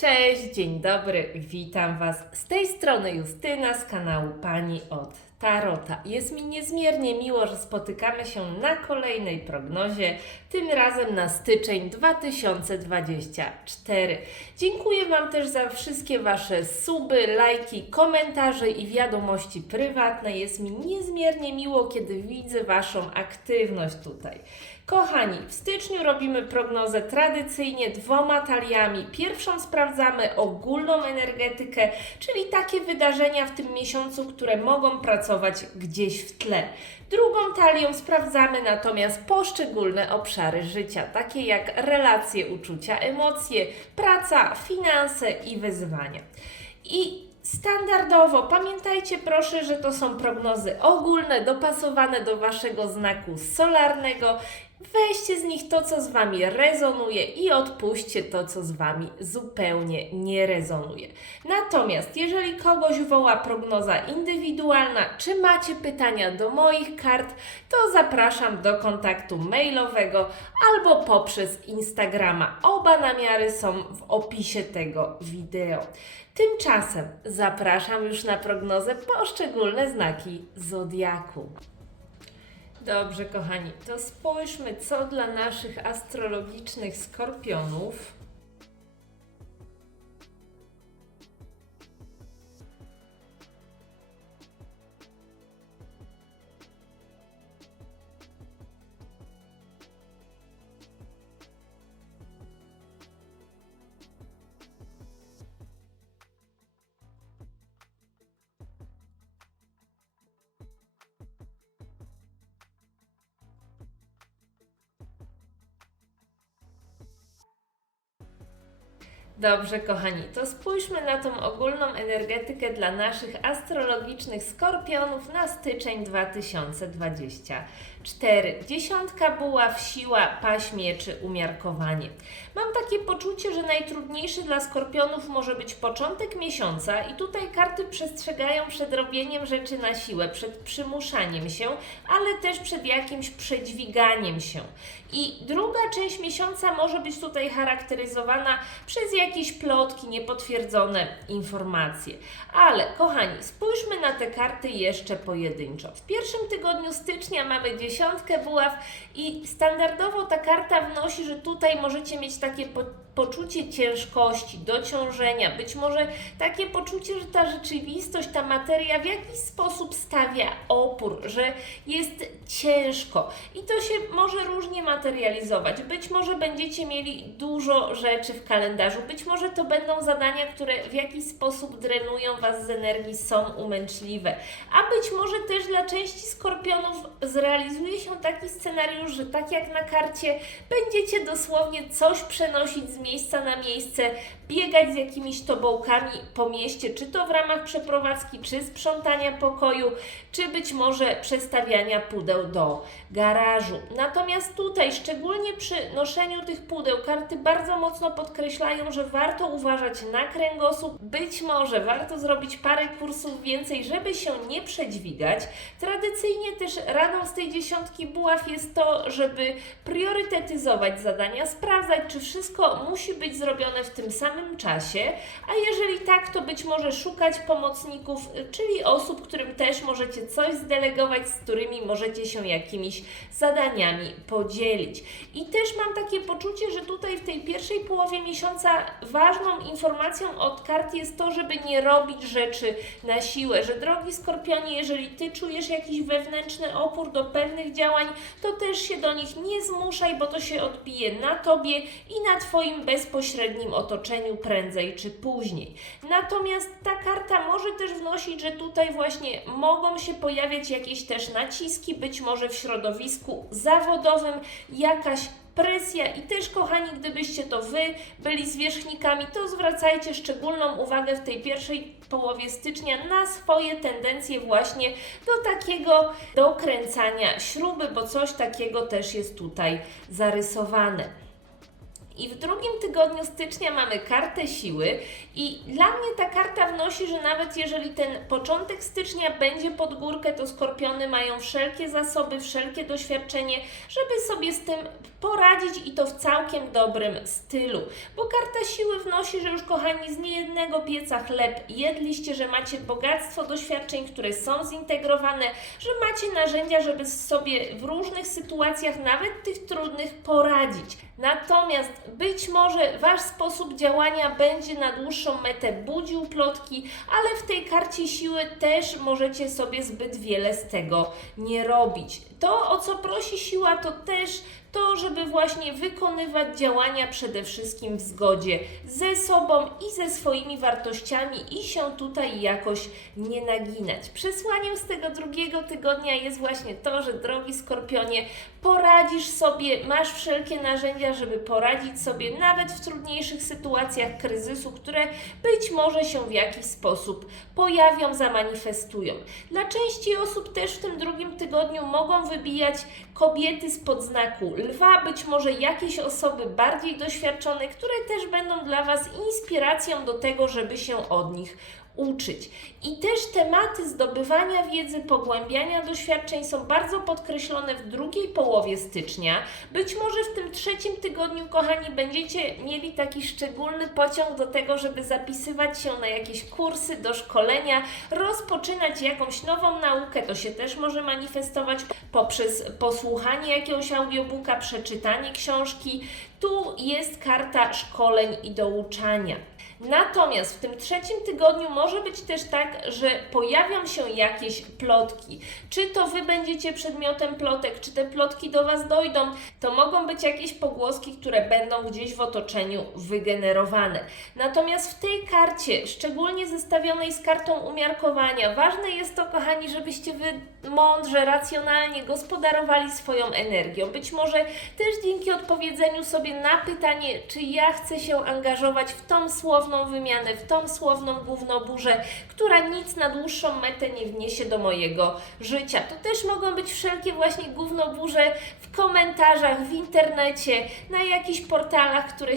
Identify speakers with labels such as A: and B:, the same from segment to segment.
A: Cześć, dzień dobry, witam Was. Z tej strony Justyna z kanału Pani od Tarota. Jest mi niezmiernie miło, że spotykamy się na kolejnej prognozie, tym razem na styczeń 2024. Dziękuję Wam też za wszystkie Wasze suby, lajki, komentarze i wiadomości prywatne. Jest mi niezmiernie miło, kiedy widzę Waszą aktywność tutaj. Kochani, w styczniu robimy prognozę tradycyjnie dwoma taliami. Pierwszą sprawdzamy ogólną energetykę, czyli takie wydarzenia w tym miesiącu, które mogą pracować gdzieś w tle. Drugą talią sprawdzamy natomiast poszczególne obszary życia, takie jak relacje, uczucia, emocje, praca, finanse i wyzwania. I Standardowo pamiętajcie proszę, że to są prognozy ogólne, dopasowane do waszego znaku solarnego. Weźcie z nich to, co z wami rezonuje i odpuśćcie to, co z wami zupełnie nie rezonuje. Natomiast jeżeli kogoś woła prognoza indywidualna, czy macie pytania do moich kart, to zapraszam do kontaktu mailowego albo poprzez Instagrama. Oba namiary są w opisie tego wideo. Tymczasem zapraszam już na prognozę poszczególne znaki zodiaku. Dobrze, kochani, to spójrzmy, co dla naszych astrologicznych skorpionów. Dobrze, kochani, to spójrzmy na tą ogólną energetykę dla naszych astrologicznych skorpionów na styczeń 2024. Dziesiątka buław, siła, paść mieczy, umiarkowanie. Mam takie poczucie, że najtrudniejszy dla skorpionów może być początek miesiąca i tutaj karty przestrzegają przed robieniem rzeczy na siłę, przed przymuszaniem się, ale też przed jakimś przedźwiganiem się. I druga część miesiąca może być tutaj charakteryzowana przez jakieś plotki, niepotwierdzone informacje. Ale kochani, spójrzmy na te karty jeszcze pojedynczo. W pierwszym tygodniu stycznia mamy dziesiątkę buław i standardowo ta karta wnosi, że tutaj możecie mieć takie poczucie ciężkości, dociążenia, być może takie poczucie, że ta rzeczywistość, ta materia w jakiś sposób stawia opór, że jest ciężko. I to się może różnie materializować. Być może będziecie mieli dużo rzeczy w kalendarzu, być może to będą zadania, które w jakiś sposób drenują Was z energii, są umęczliwe, a być może też dla części skorpionów zrealizuje się taki scenariusz, że tak jak na karcie będziecie dosłownie coś przenosić z miejsca na miejsce, biegać z jakimiś tobołkami po mieście, czy to w ramach przeprowadzki, czy sprzątania pokoju, czy być może przestawiania pudeł do garażu. Natomiast tutaj, szczególnie przy noszeniu tych pudeł, karty bardzo mocno podkreślają, że warto uważać na kręgosłup. Być może warto zrobić parę kursów więcej, żeby się nie przedźwigać. Tradycyjnie też radą z tej dziesiątki buław jest to, żeby priorytetyzować zadania, sprawdzać, czy wszystko musi być zrobione w tym samym czasie, a jeżeli tak, to być może szukać pomocników, czyli osób, którym też możecie coś zdelegować, z którymi możecie się jakimiś zadaniami podzielić. I też mam takie poczucie, że tutaj w tej pierwszej połowie miesiąca ważną informacją od kart jest to, żeby nie robić rzeczy na siłę, że drogi skorpionie, jeżeli ty czujesz jakiś wewnętrzny opór do pewnych działań, to też się do nich nie zmuszaj, bo to się odbije na tobie i na twoim bezpośrednim otoczeniu prędzej czy później. Natomiast ta karta może też wnosić, że tutaj właśnie mogą się pojawiać jakieś też naciski, być może w środowisku zawodowym, jakaś presja i też kochani, gdybyście to Wy byli zwierzchnikami, to zwracajcie szczególną uwagę w tej pierwszej połowie stycznia na swoje tendencje właśnie do takiego dokręcania śruby, bo coś takiego też jest tutaj zarysowane. I w drugim tygodniu stycznia mamy kartę siły i dla mnie ta karta wnosi, że nawet jeżeli ten początek stycznia będzie pod górkę, to skorpiony mają wszelkie zasoby, wszelkie doświadczenie, żeby sobie z tym poradzić i to w całkiem dobrym stylu. Bo karta siły wnosi, że już kochani z niejednego pieca chleb jedliście, że macie bogactwo doświadczeń, które są zintegrowane, że macie narzędzia, żeby sobie w różnych sytuacjach, nawet tych trudnych, poradzić. Natomiast być może Wasz sposób działania będzie na dłuższą metę budził plotki, ale w tej karcie siły też możecie sobie zbyt wiele z tego nie robić. To, o co prosi siła, to też to, żeby właśnie wykonywać działania przede wszystkim w zgodzie ze sobą i ze swoimi wartościami i się tutaj jakoś nie naginać. Przesłaniem z tego drugiego tygodnia jest właśnie to, że drogi skorpionie, poradzisz sobie, masz wszelkie narzędzia, żeby poradzić sobie nawet w trudniejszych sytuacjach kryzysu, które być może się w jakiś sposób pojawią, zamanifestują. Dla części osób też w tym drugim tygodniu mogą wybijać kobiety z podznaku lwa, być może jakieś osoby bardziej doświadczone, które też będą dla Was inspiracją do tego, żeby się od nich uczyć. I też tematy zdobywania wiedzy, pogłębiania doświadczeń są bardzo podkreślone w drugiej połowie stycznia. Być może w tym trzecim tygodniu, kochani, będziecie mieli taki szczególny pociąg do tego, żeby zapisywać się na jakieś kursy, do szkolenia, rozpoczynać jakąś nową naukę. To się też może manifestować poprzez posłuchanie jakiegoś audiobooka, przeczytanie książki. Tu jest karta szkoleń i douczania. Natomiast w tym trzecim tygodniu może być też tak, że pojawią się jakieś plotki. Czy to Wy będziecie przedmiotem plotek, czy te plotki do Was dojdą, to mogą być jakieś pogłoski, które będą gdzieś w otoczeniu wygenerowane. Natomiast w tej karcie, szczególnie zestawionej z kartą umiarkowania, ważne jest to, kochani, żebyście Wy mądrze, racjonalnie gospodarowali swoją energią. Być może też dzięki odpowiedzeniu sobie na pytanie, czy ja chcę się angażować w tą słowną wymianę, w tą słowną głównoburzę, która nic na dłuższą metę nie wniesie do mojego życia. To też mogą być wszelkie właśnie głównoburze w komentarzach, w internecie, na jakichś portalach, które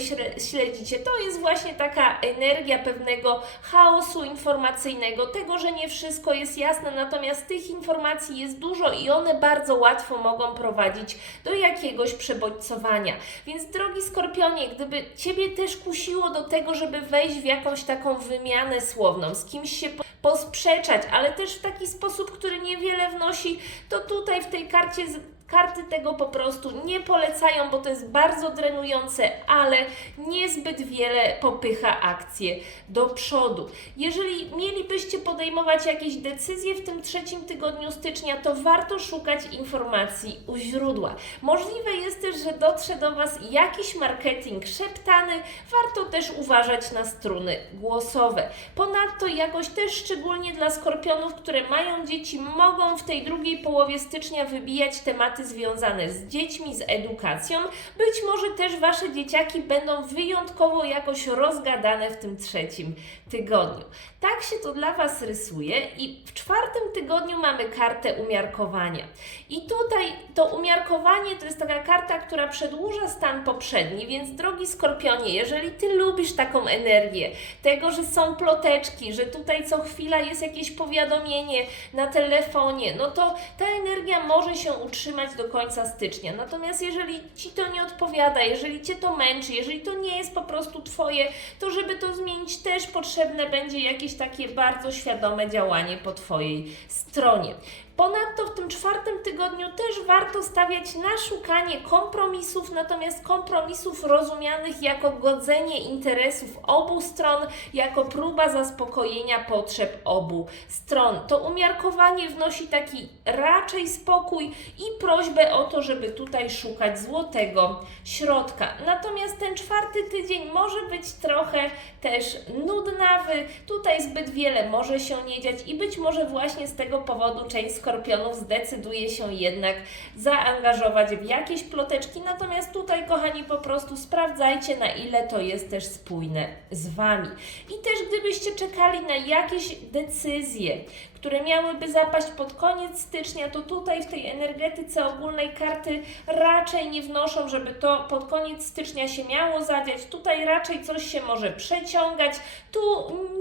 A: śledzicie. To jest właśnie taka energia pewnego chaosu informacyjnego, tego, że nie wszystko jest jasne, natomiast tych informacji jest dużo i one bardzo łatwo mogą prowadzić do jakiegoś przebodźcowania. Więc drogi Skorpionie, gdyby Ciebie też kusiło do tego, żeby wejść w jakąś taką wymianę słowną, z kimś się po- posprzeczać, ale też w taki sposób, który niewiele wnosi, to tutaj w tej karcie Karty tego po prostu nie polecają, bo to jest bardzo drenujące, ale niezbyt wiele popycha akcję do przodu. Jeżeli mielibyście podejmować jakieś decyzje w tym trzecim tygodniu stycznia, to warto szukać informacji u źródła. Możliwe jest też, że dotrze do Was jakiś marketing szeptany, warto też uważać na struny głosowe. Ponadto jakoś też szczególnie dla skorpionów, które mają dzieci, mogą w tej drugiej połowie stycznia wybijać tematy związane z dziećmi, z edukacją. Być może też Wasze dzieciaki będą wyjątkowo jakoś rozgadane w tym trzecim tygodniu. Tak się to dla Was rysuje i w czwartym tygodniu mamy kartę umiarkowania. I tutaj to umiarkowanie to jest taka karta, która przedłuża stan poprzedni, więc drogi Skorpionie, jeżeli Ty lubisz taką energię, tego, że są ploteczki, że tutaj co chwila jest jakieś powiadomienie na telefonie, no to ta energia może się utrzymać do końca stycznia. Natomiast jeżeli Ci to nie odpowiada, jeżeli Cię to męczy, jeżeli to nie jest po prostu Twoje, to żeby to zmienić też potrzebne będzie jakieś takie bardzo świadome działanie po Twojej stronie. Ponadto w tym czwartym tygodniu też warto stawiać na szukanie kompromisów, natomiast kompromisów rozumianych jako godzenie interesów obu stron, jako próba zaspokojenia potrzeb obu stron. To umiarkowanie wnosi taki raczej spokój i prośbę o to, żeby tutaj szukać złotego środka. Natomiast ten czwarty tydzień może być trochę też nudnawy, tutaj zbyt wiele może się nie dziać i być może właśnie z tego powodu część skorpionów zdecyduje się jednak zaangażować w jakieś ploteczki. Natomiast tutaj, kochani, po prostu sprawdzajcie, na ile to jest też spójne z Wami. I też gdyby Gdybyście czekali na jakieś decyzje, które miałyby zapaść pod koniec stycznia, to tutaj w tej energetyce ogólnej karty raczej nie wnoszą, żeby to pod koniec stycznia się miało zadziać. Tutaj raczej coś się może przeciągać. Tu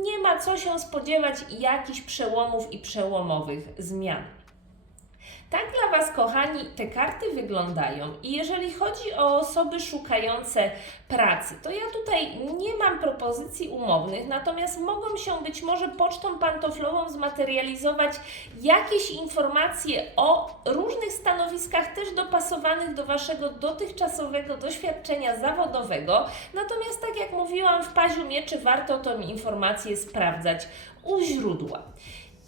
A: nie ma co się spodziewać jakichś przełomów i przełomowych zmian. Tak dla Was, kochani, te karty wyglądają. I jeżeli chodzi o osoby szukające pracy, to ja tutaj nie mam propozycji umownych, natomiast mogą się być może pocztą pantoflową zmaterializować jakieś informacje o różnych stanowiskach, też dopasowanych do Waszego dotychczasowego doświadczenia zawodowego. Natomiast, tak jak mówiłam, w paziu mieczy warto tą informację sprawdzać u źródła.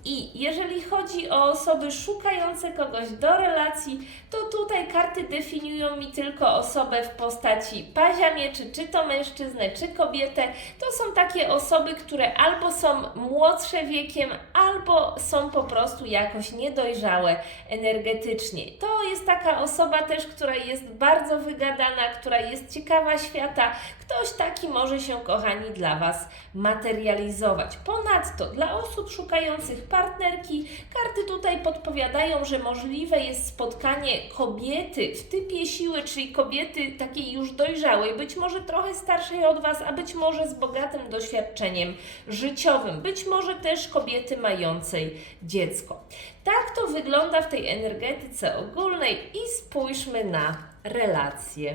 A: I jeżeli chodzi o osoby szukające kogoś do relacji, to tutaj karty definiują mi tylko osobę w postaci pazia czy to mężczyznę, czy kobietę. To są takie osoby, które albo są młodsze wiekiem, albo są po prostu jakoś niedojrzałe energetycznie. To jest taka osoba też, która jest bardzo wygadana, która jest ciekawa świata. Ktoś taki może się, kochani, dla Was materializować. Ponadto dla osób szukających partnerki, karty tutaj podpowiadają, że możliwe jest spotkanie kobiety w typie siły, czyli kobiety takiej już dojrzałej, być może trochę starszej od Was, a być może z bogatym doświadczeniem życiowym, być może też kobiety mającej dziecko. Tak to wygląda w tej energetyce ogólnej i spójrzmy na relacje.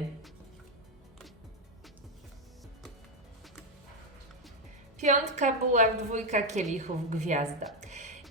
A: Piątka buław, dwójka kielichów, gwiazda.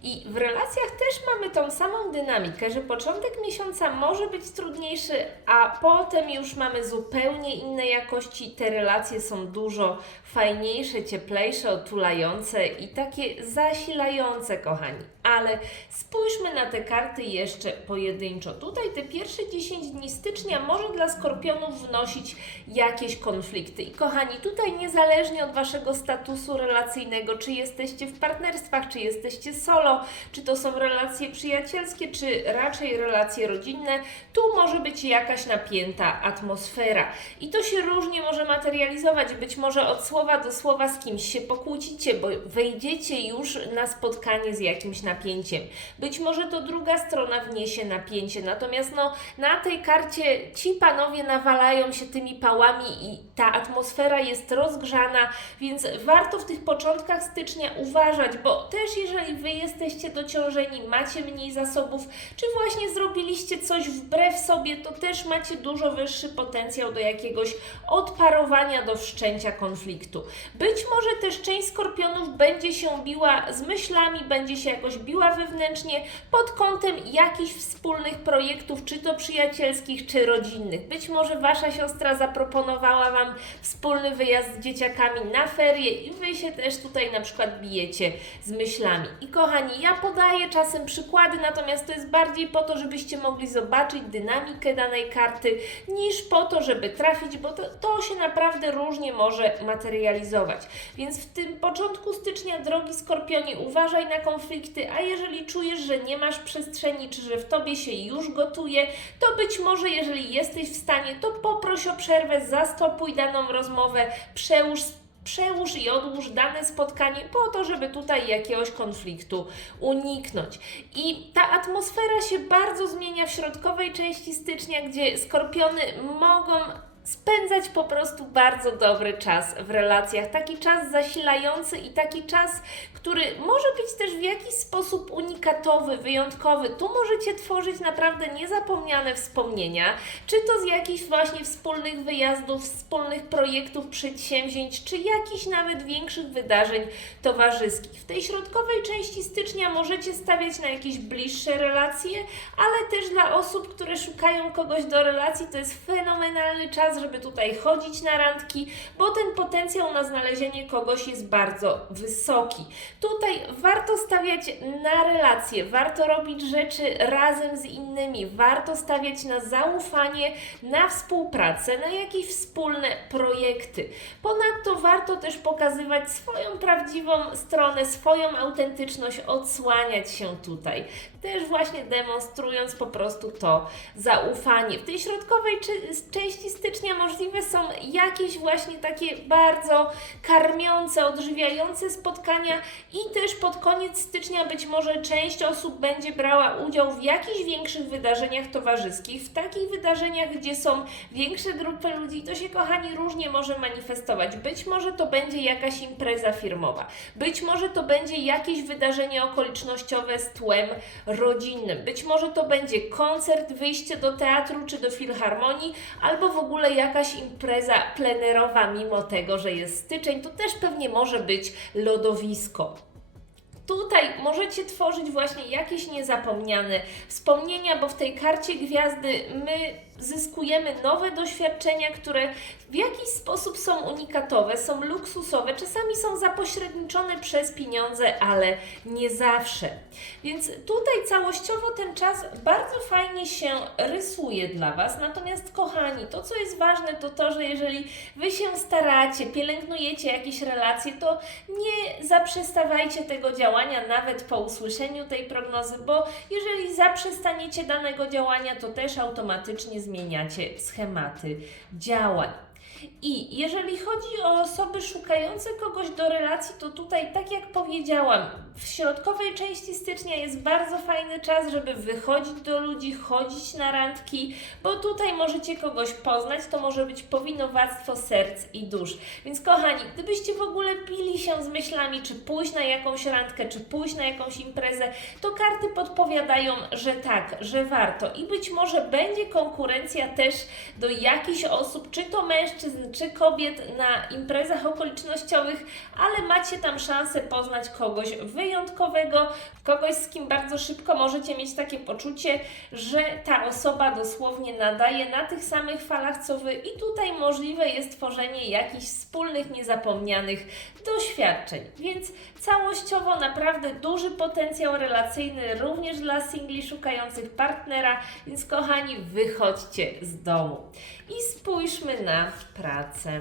A: I w relacjach też mamy tą samą dynamikę, że początek miesiąca może być trudniejszy, a potem już mamy zupełnie inne jakości. Te relacje są dużo fajniejsze, cieplejsze, otulające i takie zasilające, kochani. Ale spójrzmy na te karty jeszcze pojedynczo. Tutaj te pierwsze 10 dni stycznia może dla skorpionów wnosić jakieś konflikty. I kochani, tutaj niezależnie od Waszego statusu relacyjnego, czy jesteście w partnerstwach, czy jesteście solo, czy to są relacje przyjacielskie, czy raczej relacje rodzinne, tu może być jakaś napięta atmosfera. I to się różnie może materializować. Być może od słowa do słowa z kimś się pokłócicie, bo wejdziecie już na spotkanie z jakimś napięciem. Być może to druga strona wniesie napięcie. Natomiast no, na tej karcie ci panowie nawalają się tymi pałami i ta atmosfera jest rozgrzana, więc warto w tych początkach stycznia uważać, bo też jeżeli wy jesteście dociążeni, macie mniej zasobów, czy właśnie zrobiliście coś wbrew sobie, to też macie dużo wyższy potencjał do jakiegoś odparowania, do wszczęcia konfliktu. Być może też część skorpionów będzie się biła z myślami, będzie się jakoś biła wewnętrznie pod kątem jakichś wspólnych projektów, czy to przyjacielskich, czy rodzinnych. Być może wasza siostra zaproponowała wam wspólny wyjazd z dzieciakami na ferie i wy się też tutaj na przykład bijecie z myślami. I kochani, ja podaję czasem przykłady, natomiast to jest bardziej po to, żebyście mogli zobaczyć dynamikę danej karty, niż po to, żeby trafić, bo to, to się naprawdę różnie może materializować. Więc w tym początku stycznia, drogi Skorpionie, uważaj na konflikty, a jeżeli czujesz, że nie masz przestrzeni, czy że w tobie się już gotuje, to być może, jeżeli jesteś w stanie, to poproś o przerwę, zastopuj daną rozmowę, przełóż przełóż i odłóż dane spotkanie po to, żeby tutaj jakiegoś konfliktu uniknąć. I ta atmosfera się bardzo zmienia w środkowej części stycznia, gdzie skorpiony mogą spędzać po prostu bardzo dobry czas w relacjach. Taki czas zasilający i taki czas, który może być też w jakiś sposób unikatowy, wyjątkowy. Tu możecie tworzyć naprawdę niezapomniane wspomnienia, czy to z jakichś właśnie wspólnych wyjazdów, wspólnych projektów, przedsięwzięć, czy jakichś nawet większych wydarzeń towarzyskich. W tej środkowej części stycznia możecie stawiać na jakieś bliższe relacje, ale też dla osób, które szukają kogoś do relacji, to jest fenomenalny czas, żeby tutaj chodzić na randki, bo ten potencjał na znalezienie kogoś jest bardzo wysoki. Tutaj warto stawiać na relacje, warto robić rzeczy razem z innymi, warto stawiać na zaufanie, na współpracę, na jakieś wspólne projekty. Ponadto warto też pokazywać swoją prawdziwą stronę, swoją autentyczność, odsłaniać się tutaj. Też właśnie demonstrując po prostu to zaufanie. W tej środkowej części stycznia możliwe są jakieś właśnie takie bardzo karmiące, odżywiające spotkania i też pod koniec stycznia być może część osób będzie brała udział w jakichś większych wydarzeniach towarzyskich, w takich wydarzeniach, gdzie są większe grupy ludzi. To się, kochani, różnie może manifestować. Być może to będzie jakaś impreza firmowa, być może to będzie jakieś wydarzenie okolicznościowe z tłem rodzinnym, być może to będzie koncert, wyjście do teatru czy do filharmonii, albo w ogóle jakaś impreza plenerowa, mimo tego, że jest styczeń, to też pewnie może być lodowisko. Tutaj możecie tworzyć właśnie jakieś niezapomniane wspomnienia, bo w tej karcie gwiazdy my zyskujemy nowe doświadczenia, które w jakiś sposób są unikatowe, są luksusowe, czasami są zapośredniczone przez pieniądze, ale nie zawsze. Więc tutaj całościowo ten czas bardzo fajnie się rysuje dla Was. Natomiast, kochani, to co jest ważne, to to, że jeżeli Wy się staracie, pielęgnujecie jakieś relacje, to nie zaprzestawajcie tego działania nawet po usłyszeniu tej prognozy, bo jeżeli zaprzestaniecie danego działania, to też automatycznie zmieniacie schematy działań. I jeżeli chodzi o osoby szukające kogoś do relacji, to tutaj, tak jak powiedziałam, w środkowej części stycznia jest bardzo fajny czas, żeby wychodzić do ludzi, chodzić na randki, bo tutaj możecie kogoś poznać, to może być powinowactwo serc i dusz. Więc kochani, gdybyście w ogóle pili się z myślami, czy pójść na jakąś randkę, czy pójść na jakąś imprezę, to karty podpowiadają, że tak, że warto. I być może będzie konkurencja też do jakichś osób, czy to mężczyzn, czy kobiet na imprezach okolicznościowych, ale macie tam szansę poznać kogoś wyjątkowego, kogoś z kim bardzo szybko możecie mieć takie poczucie, że ta osoba dosłownie nadaje na tych samych falach co wy i tutaj możliwe jest tworzenie jakichś wspólnych, niezapomnianych doświadczeń. Więc całościowo naprawdę duży potencjał relacyjny również dla singli szukających partnera, więc kochani, wychodźcie z domu. I spójrzmy na pracę.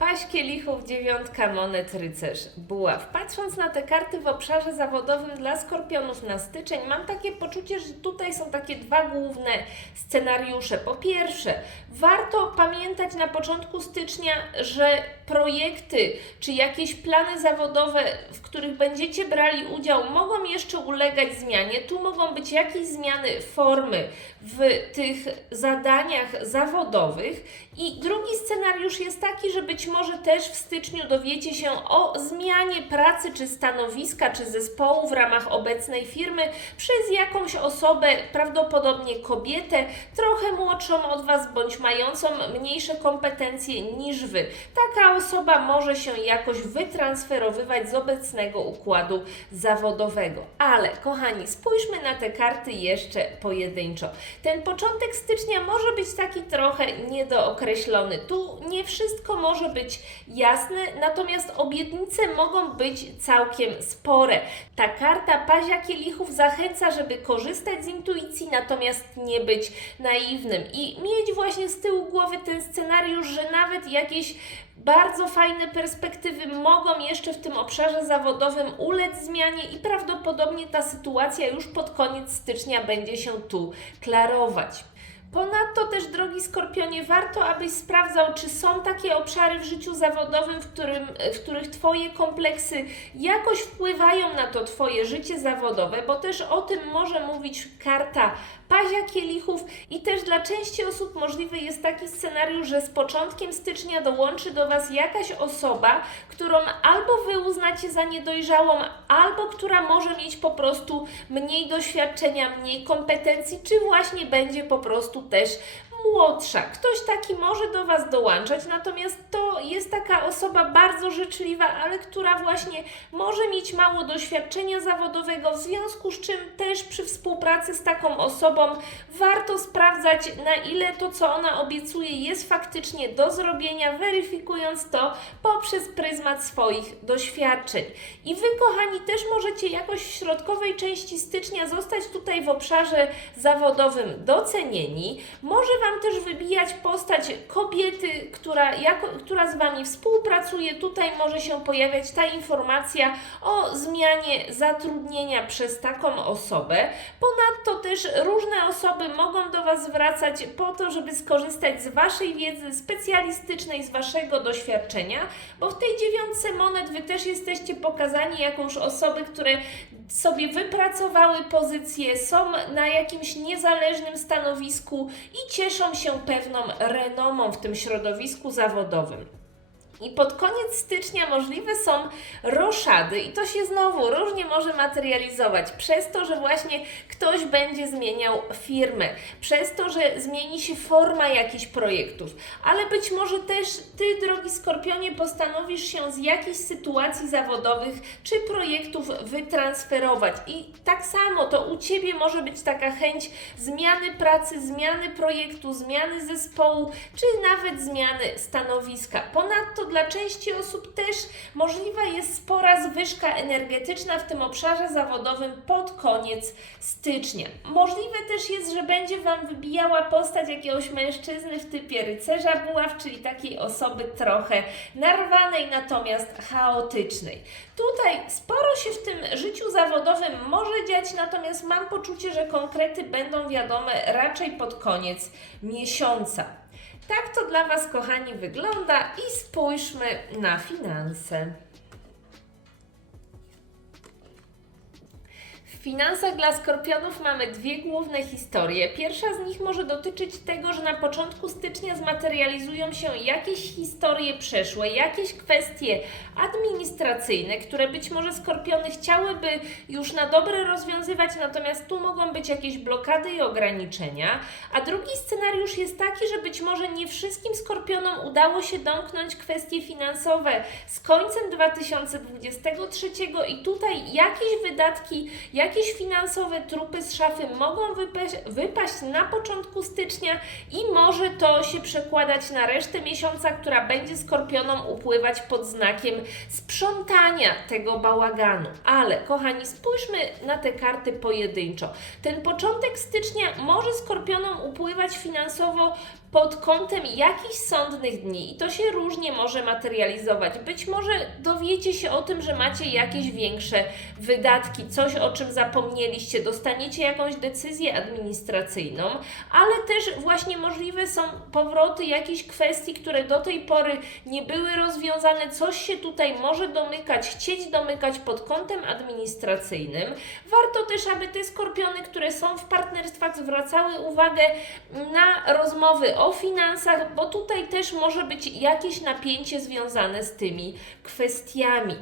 A: Paź kielichów, dziewiątka monet, rycerz, buław. Patrząc na te karty w obszarze zawodowym dla skorpionów na styczeń, mam takie poczucie, że tutaj są takie dwa główne scenariusze. Po pierwsze, warto pamiętać na początku stycznia, że projekty czy jakieś plany zawodowe, w których będziecie brali udział, mogą jeszcze ulegać zmianie. Tu mogą być jakieś zmiany formy w tych zadaniach zawodowych. I drugi scenariusz jest taki, że być może też w styczniu dowiecie się o zmianie pracy, czy stanowiska, czy zespołu w ramach obecnej firmy przez jakąś osobę, prawdopodobnie kobietę, trochę młodszą od Was, bądź mającą mniejsze kompetencje niż Wy. Taka osoba może się jakoś wytransferowywać z obecnego układu zawodowego. Ale, kochani, spójrzmy na te karty jeszcze pojedynczo. Ten początek stycznia może być taki trochę niedookreślony. Tu nie wszystko może być jasne, natomiast obietnice mogą być całkiem spore. Ta karta pazia kielichów zachęca, żeby korzystać z intuicji, natomiast nie być naiwnym i mieć właśnie z tyłu głowy ten scenariusz, że nawet jakieś bardzo fajne perspektywy mogą jeszcze w tym obszarze zawodowym ulec zmianie i prawdopodobnie ta sytuacja już pod koniec stycznia będzie się tu klarować. Ponadto też, drogi Skorpionie, warto, abyś sprawdzał, czy są takie obszary w życiu zawodowym, w, którym, w których Twoje kompleksy jakoś wpływają na to Twoje życie zawodowe, bo też o tym może mówić karta pazia kielichów i też dla części osób możliwy jest taki scenariusz, że z początkiem stycznia dołączy do Was jakaś osoba, którą albo Wy uznacie za niedojrzałą, albo która może mieć po prostu mniej doświadczenia, mniej kompetencji, czy właśnie będzie po prostu też młodsza. Ktoś taki może do Was dołączać, natomiast to jest taka osoba bardzo życzliwa, ale która właśnie może mieć mało doświadczenia zawodowego, w związku z czym też przy współpracy z taką osobą warto sprawdzać, na ile to, co ona obiecuje, jest faktycznie do zrobienia, weryfikując to poprzez pryzmat swoich doświadczeń. I Wy, kochani, też możecie jakoś w środkowej części stycznia zostać tutaj w obszarze zawodowym docenieni. Może Wam Wam też wybijać postać kobiety, która, jako, która z Wami współpracuje. Tutaj może się pojawiać ta informacja o zmianie zatrudnienia przez taką osobę. Ponadto też różne osoby mogą do Was zwracać po to, żeby skorzystać z Waszej wiedzy specjalistycznej, z Waszego doświadczenia, bo w tej dziewiątce monet Wy też jesteście pokazani jako już osoby, które sobie wypracowały pozycję, są na jakimś niezależnym stanowisku i cieszą się pewną renomą w tym środowisku zawodowym. I pod koniec stycznia możliwe są roszady, i to się znowu różnie może materializować przez to, że właśnie ktoś będzie zmieniał firmę, przez to, że zmieni się forma jakichś projektów, ale być może też Ty, drogi Skorpionie, postanowisz się z jakichś sytuacji zawodowych czy projektów wytransferować. I tak samo to u Ciebie może być taka chęć zmiany pracy, zmiany projektu, zmiany zespołu, czy nawet zmiany stanowiska. Ponadto dla części osób też możliwa jest spora zwyżka energetyczna w tym obszarze zawodowym pod koniec stycznia. Możliwe też jest, że będzie Wam wybijała postać jakiegoś mężczyzny w typie rycerza buław, czyli takiej osoby trochę narwanej, natomiast chaotycznej. Tutaj sporo się w tym życiu zawodowym może dziać, natomiast mam poczucie, że konkrety będą wiadome raczej pod koniec miesiąca. Tak to dla Was, kochani, wygląda i spójrzmy na finanse. W finansach dla skorpionów mamy dwie główne historie. Pierwsza z nich może dotyczyć tego, że na początku stycznia zmaterializują się jakieś historie przeszłe, jakieś kwestie administracyjne, które być może skorpiony chciałyby już na dobre rozwiązywać, natomiast tu mogą być jakieś blokady i ograniczenia. A drugi scenariusz jest taki, że być może nie wszystkim skorpionom udało się domknąć kwestie finansowe z końcem 2023 i tutaj jakieś wydatki, jakieś finansowe trupy z szafy mogą wypaść, wypaść na początku stycznia i może to się przekładać na resztę miesiąca, która będzie skorpionom upływać pod znakiem sprzątania tego bałaganu. Ale kochani, spójrzmy na te karty pojedynczo. Ten początek stycznia może skorpionom upływać finansowo pod kątem jakichś sądnych dni i to się różnie może materializować. Być może dowiecie się o tym, że macie jakieś większe wydatki, coś o czym zapomnieliście, dostaniecie jakąś decyzję administracyjną, ale też właśnie możliwe są powroty jakichś kwestii, które do tej pory nie były rozwiązane, coś się tutaj może domykać, chcieć domykać pod kątem administracyjnym. Warto też, aby te skorpiony, które są w partnerstwach, zwracały uwagę na rozmowy o finansach, bo tutaj też może być jakieś napięcie związane z tymi kwestiami.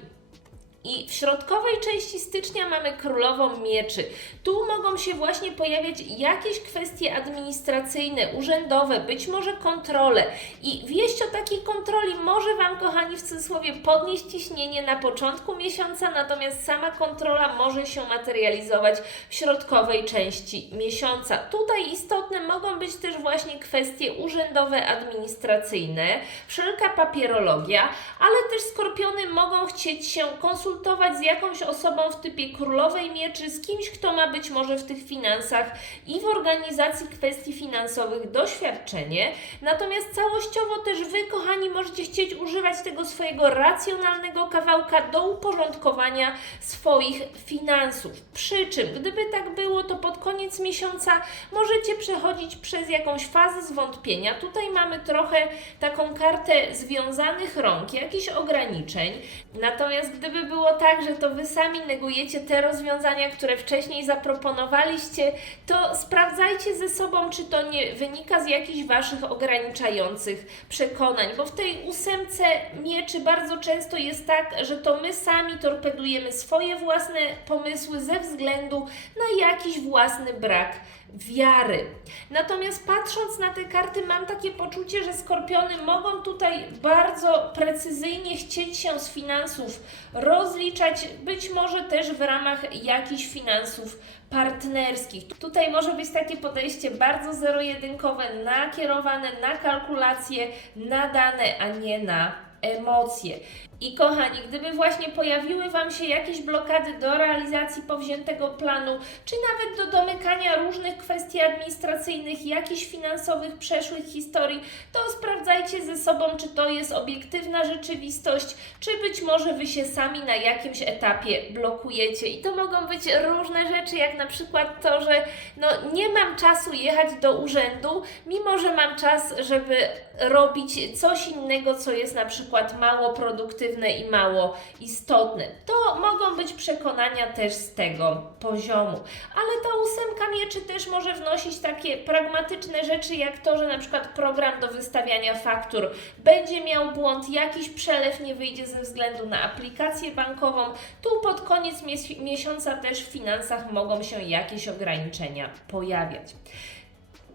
A: I w środkowej części stycznia mamy królową mieczy. Tu mogą się właśnie pojawiać jakieś kwestie administracyjne, urzędowe, być może kontrole. I wieść o takiej kontroli może Wam, kochani, w cudzysłowie podnieść ciśnienie na początku miesiąca, natomiast sama kontrola może się materializować w środkowej części miesiąca. Tutaj istotne mogą być też właśnie kwestie urzędowe, administracyjne, wszelka papierologia, ale też skorpiony mogą chcieć się konsultować konsultować z jakąś osobą w typie królowej mieczy, z kimś, kto ma być może w tych finansach i w organizacji kwestii finansowych doświadczenie. Natomiast całościowo też Wy, kochani, możecie chcieć używać tego swojego racjonalnego kawałka do uporządkowania swoich finansów. Przy czym, gdyby tak było, to pod koniec miesiąca możecie przechodzić przez jakąś fazę zwątpienia. Tutaj mamy trochę taką kartę związanych rąk, jakichś ograniczeń. Natomiast gdyby było było tak, że to Wy sami negujecie te rozwiązania, które wcześniej zaproponowaliście, to sprawdzajcie ze sobą, czy to nie wynika z jakichś Waszych ograniczających przekonań, bo w tej ósemce mieczy bardzo często jest tak, że to my sami torpedujemy swoje własne pomysły ze względu na jakiś własny brak wiary. Natomiast patrząc na te karty, mam takie poczucie, że skorpiony mogą tutaj bardzo precyzyjnie chcieć się z finansów rozliczać, być może też w ramach jakichś finansów partnerskich. Tutaj może być takie podejście bardzo zero-jedynkowe, nakierowane na kalkulacje, na dane, a nie na emocje. I kochani, gdyby właśnie pojawiły Wam się jakieś blokady do realizacji powziętego planu, czy nawet do domykania różnych kwestii administracyjnych, jakichś finansowych, przeszłych historii, to sprawdzajcie ze sobą, czy to jest obiektywna rzeczywistość, czy być może Wy się sami na jakimś etapie blokujecie. I to mogą być różne rzeczy, jak na przykład to, że no, nie mam czasu jechać do urzędu, mimo że mam czas, żeby robić coś innego, co jest na przykład mało produktywne i mało istotne. To mogą być przekonania też z tego poziomu. Ale ta ósemka mieczy też może wnosić takie pragmatyczne rzeczy, jak to, że na przykład program do wystawiania faktur będzie miał błąd, jakiś przelew nie wyjdzie ze względu na aplikację bankową. Tu pod koniec mies- miesiąca też w finansach mogą się jakieś ograniczenia pojawiać.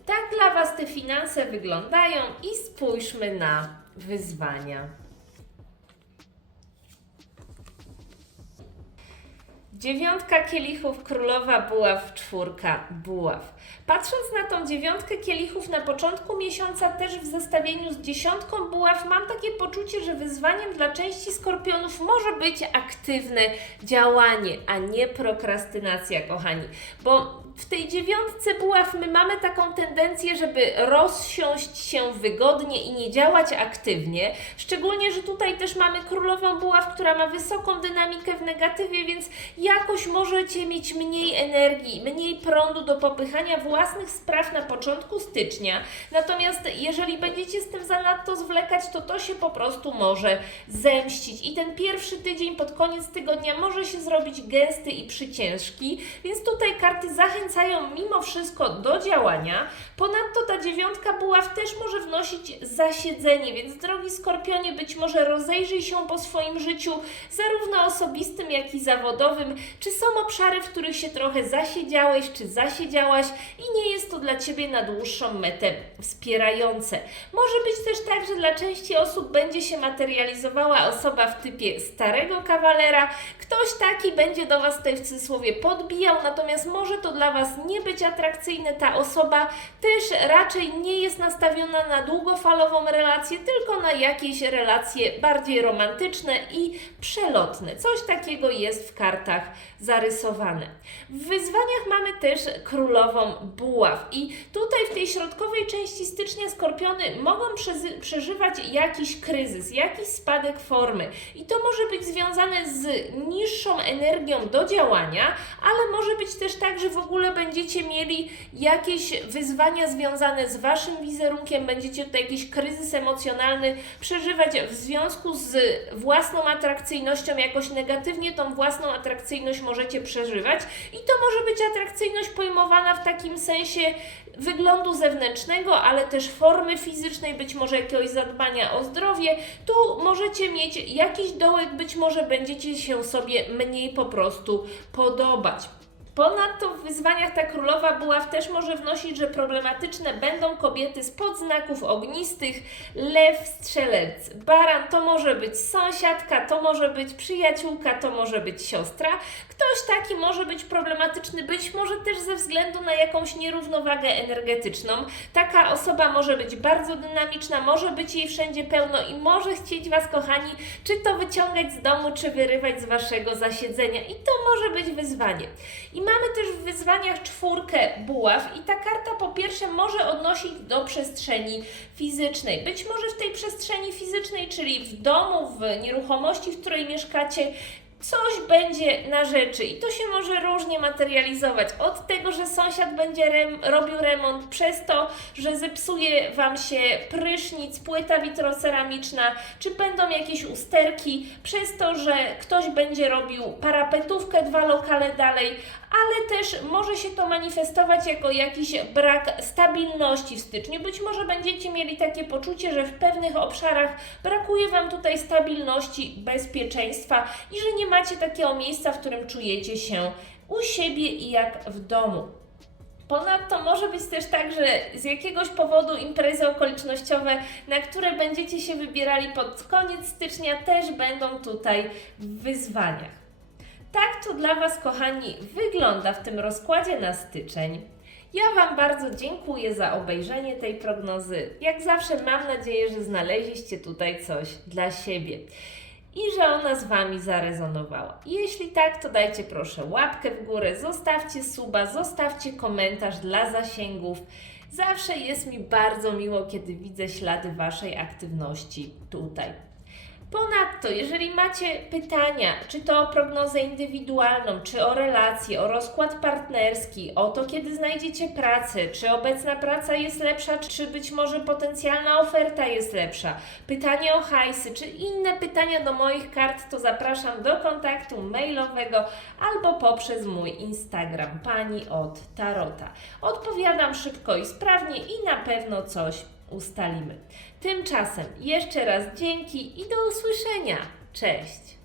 A: Tak dla Was te finanse wyglądają i spójrzmy na wyzwania. Dziewiątka kielichów, królowa buław, czwórka buław. Patrząc na tą dziewiątkę kielichów na początku miesiąca, też w zestawieniu z dziesiątką buław, mam takie poczucie, że wyzwaniem dla części skorpionów może być aktywne działanie, a nie prokrastynacja, kochani. Bo w tej dziewiątce buław my mamy taką tendencję, żeby rozsiąść się wygodnie i nie działać aktywnie. Szczególnie, że tutaj też mamy królową buław, która ma wysoką dynamikę w negatywie, więc jakoś możecie mieć mniej energii, mniej prądu do popychania własnych spraw na początku stycznia. Natomiast jeżeli będziecie z tym zanadto zwlekać, to to się po prostu może zemścić. I ten pierwszy tydzień pod koniec tygodnia może się zrobić gęsty i przyciężki, więc tutaj karty zachęcają mimo wszystko do działania. Ponadto ta dziewiątka buław też może wnosić zasiedzenie, więc drogi Skorpionie, być może rozejrzyj się po swoim życiu, zarówno osobistym, jak i zawodowym. Czy są obszary, w których się trochę zasiedziałeś, czy zasiedziałaś i nie jest to dla Ciebie na dłuższą metę wspierające. Może być też tak, że dla części osób będzie się materializowała osoba w typie starego kawalera. Ktoś taki będzie do Was tutaj w cudzysłowie podbijał, natomiast może to dla Was nie być atrakcyjne. Ta osoba też raczej nie jest nastawiona na długofalową relację, tylko na jakieś relacje bardziej romantyczne i przelotne. Coś takiego jest w kartach zarysowane. W wyzwaniach mamy też królową buław i tutaj w tej środkowej części stycznia skorpiony mogą przeżywać jakiś kryzys, jakiś spadek formy i to może być związane z niższą energią do działania, ale może być też tak, że w ogóle będziecie mieli jakieś wyzwania związane z waszym wizerunkiem, będziecie tutaj jakiś kryzys emocjonalny przeżywać w związku z własną atrakcyjnością, jakoś negatywnie tą własną atrakcyjność możecie przeżywać i to może być atrakcyjność pojmowana w takim sensie wyglądu zewnętrznego, ale też formy fizycznej, być może jakiegoś zadbania o zdrowie. Tu możecie mieć jakiś dołek, być może będziecie się sobie mniej po prostu podobać. Ponadto w wyzwaniach ta królowa buław też może wnosić, że problematyczne będą kobiety z podznaków ognistych, lew, strzelec, baran, to może być sąsiadka, to może być przyjaciółka, to może być siostra. Ktoś taki może być problematyczny, być może też ze względu na jakąś nierównowagę energetyczną. Taka osoba może być bardzo dynamiczna, może być jej wszędzie pełno i może chcieć Was, kochani, czy to wyciągać z domu, czy wyrywać z Waszego zasiedzenia. I to może być wyzwanie. I mamy też w wyzwaniach czwórkę buław i ta karta po pierwsze może odnosić do przestrzeni fizycznej. Być może w tej przestrzeni fizycznej, czyli w domu, w nieruchomości, w której mieszkacie, coś będzie na rzeczy i to się może różnie materializować. Od tego, że sąsiad będzie rem robił remont, przez to, że zepsuje Wam się prysznic, płyta witroceramiczna, czy będą jakieś usterki, przez to, że ktoś będzie robił parapetówkę dwa lokale dalej, ale też może się to manifestować jako jakiś brak stabilności w styczniu. Być może będziecie mieli takie poczucie, że w pewnych obszarach brakuje Wam tutaj stabilności, bezpieczeństwa i że nie macie takiego miejsca, w którym czujecie się u siebie i jak w domu. Ponadto może być też tak, że z jakiegoś powodu imprezy okolicznościowe, na które będziecie się wybierali pod koniec stycznia, też będą tutaj w wyzwaniach. Tak to dla Was, kochani, wygląda w tym rozkładzie na styczeń. Ja Wam bardzo dziękuję za obejrzenie tej prognozy. Jak zawsze mam nadzieję, że znaleźliście tutaj coś dla siebie i że ona z Wami zarezonowała. Jeśli tak, to dajcie proszę łapkę w górę, zostawcie suba, zostawcie komentarz dla zasięgów. Zawsze jest mi bardzo miło, kiedy widzę ślady Waszej aktywności tutaj. Ponadto, jeżeli macie pytania, czy to o prognozę indywidualną, czy o relacje, o rozkład partnerski, o to, kiedy znajdziecie pracę, czy obecna praca jest lepsza, czy być może potencjalna oferta jest lepsza, pytanie o hajsy, czy inne pytania do moich kart, to zapraszam do kontaktu mailowego albo poprzez mój Instagram, pani od Tarota. Odpowiadam szybko i sprawnie i na pewno coś ustalimy. Tymczasem jeszcze raz dzięki i do usłyszenia. Cześć!